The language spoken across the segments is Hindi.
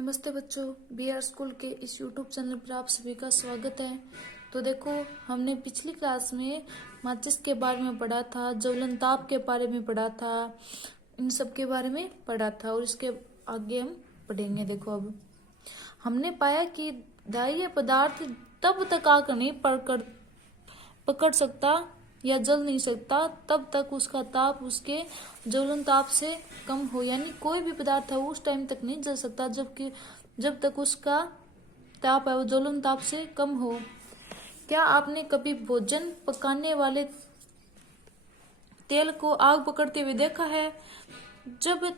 नमस्ते बच्चों, BR स्कूल के इस यूट्यूब चैनल पर आप सभी का स्वागत है। तो देखो, हमने पिछली क्लास में माचिस के बारे में पढ़ा था, ज्वलन ताप के बारे में पढ़ा था, इन सब के बारे में पढ़ा था और इसके आगे हम पढ़ेंगे। देखो, अब हमने पाया कि दाह्य पदार्थ तब तक आग नहीं पकड़ सकता या जल नहीं सकता तब तक उसका ताप उसके ज्वलन ताप से कम हो, यानी कोई भी पदार्थ है उस टाइम तक नहीं जल सकता जब तक उसका ताप है वो ज्वलन ताप से कम हो। क्या आपने कभी भोजन पकाने वाले तेल को आग पकड़ते हुए देखा है? जब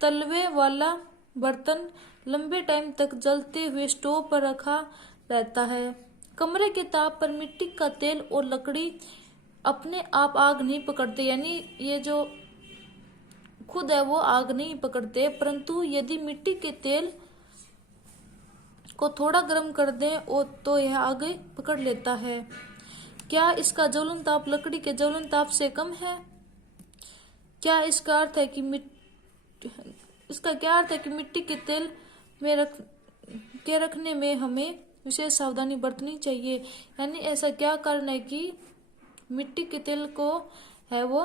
तलवे वाला बर्तन लंबे टाइम तक जलते हुए स्टोव पर रखा रहता है, कमरे के ताप पर मिट्टी का तेल और लकड़ी अपने आप आग नहीं पकड़ते, यानी ये जो खुद है वो आग नहीं पकड़ते, परंतु यदि मिट्टी के तेल को थोड़ा गर्म कर दें तो यह आग पकड़ लेता है। क्या इसका ज्वलन ताप लकड़ी के ज्वलन ताप से कम है? क्या इसका अर्थ है कि मिट्टी के तेल में रखने में हमें विशेष सावधानी बरतनी चाहिए? यानी ऐसा क्या कारण है कि मिट्टी के तेल को है वो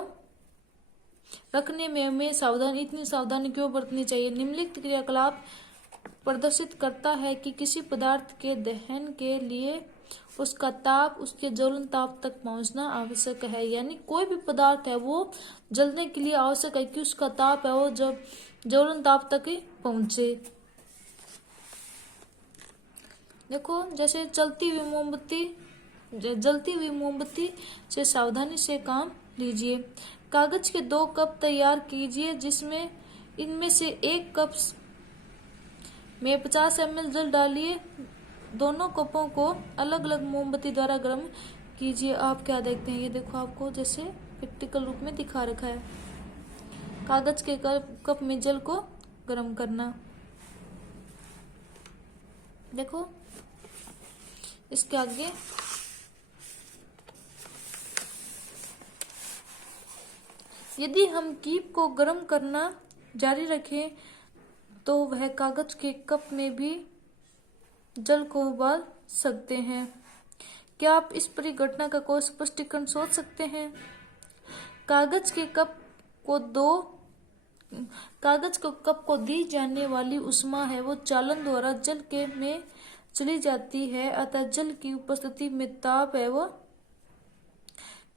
रखने में हमें इतनी सावधानी क्यों बरतनी चाहिए? निम्नलिखित क्रियाकलाप प्रदर्शित करता है कि किसी पदार्थ के दहन के लिए उसका ताप उसके ज्वलन ताप तक पहुंचना आवश्यक है, यानी कोई भी पदार्थ है वो जलने के लिए आवश्यक है कि उसका ताप है वो जब ज्वलन ताप तक ही पहुंचे। देखो, जैसे जलती हुई मोमबत्ती से सावधानी से काम लीजिए। कागज के 2 कप तैयार कीजिए, जिसमें इनमें से 1 कप में 50 ml जल डालिए। दोनों कपों को अलग अलग मोमबत्ती द्वारा गर्म कीजिए। आप क्या देखते हैं? ये देखो, आपको जैसे प्रैक्टिकल रूप में दिखा रखा है। कागज के कप में जल को गर्म करना। देखो, इसके आगे यदि हम कीप को गर्म करना जारी रखें तो वह कागज के कप में भी जल को उबाल सकते हैं। क्या आप इस परिघटना का कोई स्पष्टीकरण सोच सकते हैं? कागज के कप को दी जाने वाली उष्मा है वो चालन द्वारा जल के में चली जाती है, अतः जल की उपस्थिति में ताप है वो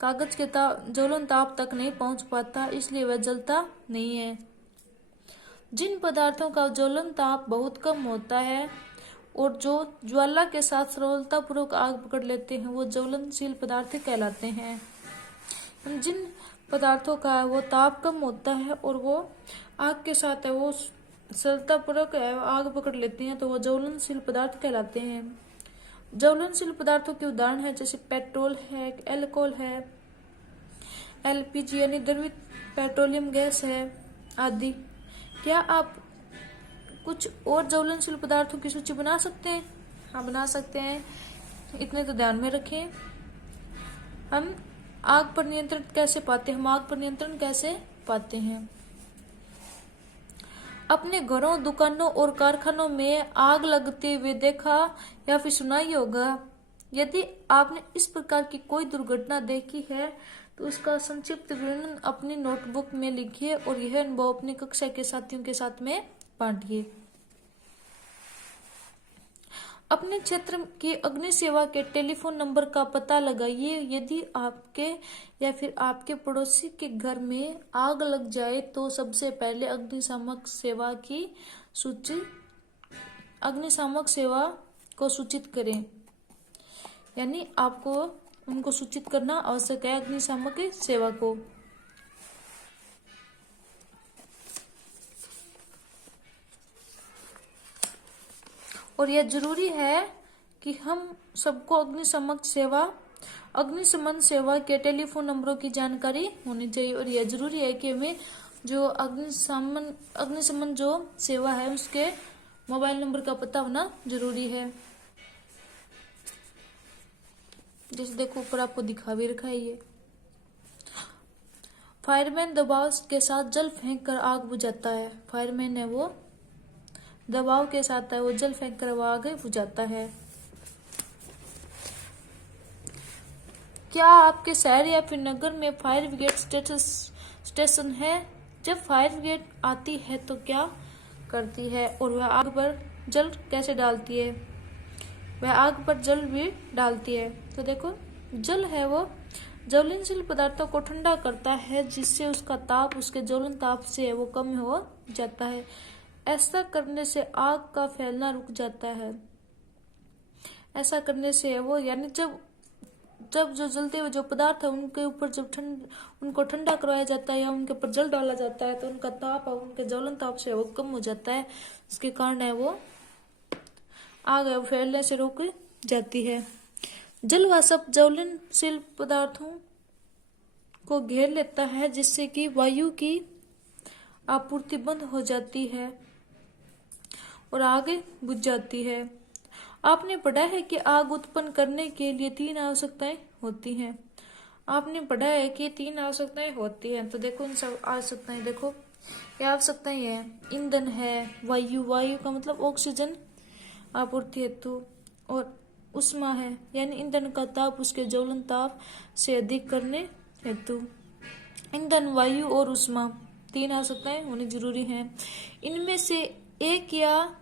कागज के ज्वलन ताप तक नहीं पहुंच पाता, इसलिए वह जलता नहीं है। जिन पदार्थों का ज्वलन ताप बहुत कम होता है और जो ज्वाला के साथ सरलतापूर्वक आग पकड़ लेते हैं वो ज्वलनशील पदार्थ कहलाते हैं। जिन पदार्थों का वो ताप कम होता है और वो आग के साथ है वो सरलतापूर्वक आग पकड़ लेते हैं तो वो ज्वलनशील पदार्थ कहलाते हैं। ज्वलनशील पदार्थों के उदाहरण है जैसे पेट्रोल है, अल्कोहल है, LPG यानी द्रवित पेट्रोलियम गैस है आदि। क्या आप कुछ और ज्वलनशील पदार्थों की सूची बना सकते हैं? हाँ, बना सकते हैं। इतने तो ध्यान में रखें। हम आग पर नियंत्रण कैसे पाते हैं? अपने घरों, दुकानों और कारखानों में आग लगते हुए देखा या फिर सुना ही होगा। यदि आपने इस प्रकार की कोई दुर्घटना देखी है तो उसका संक्षिप्त वर्णन अपनी नोटबुक में लिखिए और यह अनुभव अपनी कक्षा के साथियों के साथ में बांटिए। अपने क्षेत्र की अग्नि सेवा के टेलीफोन नंबर का पता लगाइए। यदि आपके या फिर आपके पड़ोसी के घर में आग लग जाए तो सबसे पहले अग्निशामक सेवा को सूचित करें, यानी आपको उनको सूचित करना आवश्यक है, अग्निशामक सेवा को। और यह जरूरी है कि हम सबको अग्निशमन सेवा के टेलीफोन नंबरों की जानकारी होनी चाहिए और यह जरूरी है कि हमें जो अग्निशमन जो सेवा है उसके मोबाइल नंबर का पता होना जरूरी है। जैसे देखो, ऊपर आपको दिखा भी रखा है। ये फायरमैन दबाव के साथ जल फेंक कर आग बुझाता है। फायरमैन है वो दबाव के साथ है वो जल फेंक कर वो आगे बुझाता है। क्या आपके शहर या फिर नगर में फायर ब्रिगेड स्टेशन है? जब फायर ब्रिगेड आती है तो क्या करती है और वह आग पर जल कैसे डालती है? वह आग पर जल भी डालती है। तो देखो, जल है वो ज्वलनशील पदार्थों को ठंडा करता है, जिससे उसका ताप उसके ज्वलन ताप से वो कम हो जाता है। ऐसा करने से आग का फैलना रुक जाता है। ऐसा करने से वो यानी जब जब जो जलते हुए जो पदार्थ है उनके ऊपर जब उनको ठंडा करवाया जाता है या उनके ऊपर जल डाला जाता है तो उनका ताप और उनके ज्वलन ताप से वो कम हो जाता है। इसके कारण है वो आग फैलने से रोक जाती है। जल वाष्प ज्वलनशील पदार्थों को घेर लेता है, जिससे कि वायु की आपूर्ति बंद हो जाती है और आग बुझ जाती है। आपने पढ़ा है कि आग उत्पन्न करने के लिए 3 आवश्यकताएं होती हैं। आपने पढ़ा है कि 3 आवश्यकताएं होती हैं। तो देखो इन सब आवश्यकताएं देखो, क्या आवश्यकताएं हैं? ईंधन है, वायु का मतलब ऑक्सीजन आपूर्ति हेतु, और उष्मा है यानी ईंधन का ताप उसके ज्वलन ताप से अधिक करने हेतु। ईंधन, वायु और उष्मा 3 आवश्यकताएं होनी जरूरी हैं। इनमें से एक या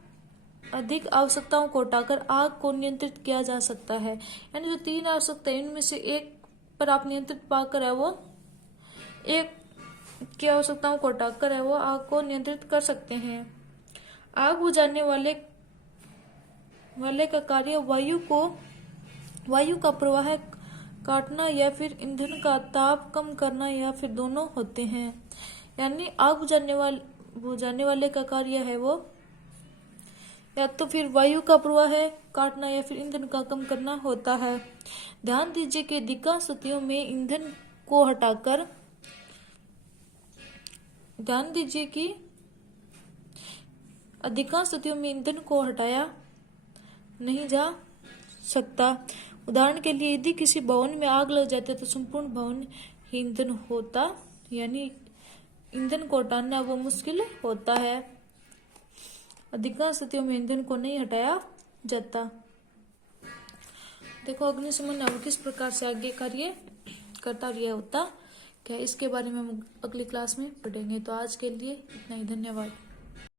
अधिक आवश्यकताओं को हटाकर आग को नियंत्रित किया जा सकता है। यानी जो 3 आवश्यकता है इनमें से एक पर आप नियंत्रित पाकर है वो एक की आवश्यकताओं को हटाकर है वो आग को नियंत्रित कर सकते हैं। आग बुझाने वाले का कार्य वायु का प्रवाह काटना या फिर ईंधन का ताप कम करना या फिर दोनों होते हैं। यानी आग बुझाने वाले का कार्य है वो या तो फिर वायु का प्रवाह काटना या फिर ईंधन का कम करना होता है। ध्यान दीजिए कि अधिकांश स्थितियों में ईंधन को हटाकर हटाया नहीं जा सकता। उदाहरण के लिए यदि किसी भवन में आग लग जाती है तो संपूर्ण भवन ही ईंधन होता, यानी ईंधन को हटाना वो मुश्किल होता है। अधिकांश स्थितियों में ईंधन को नहीं हटाया जाता। देखो अग्निशमन अब किस प्रकार से आगे कार्य करता और यह होता क्या, इसके बारे में हम अगली क्लास में पढ़ेंगे। तो आज के लिए इतना ही, धन्यवाद।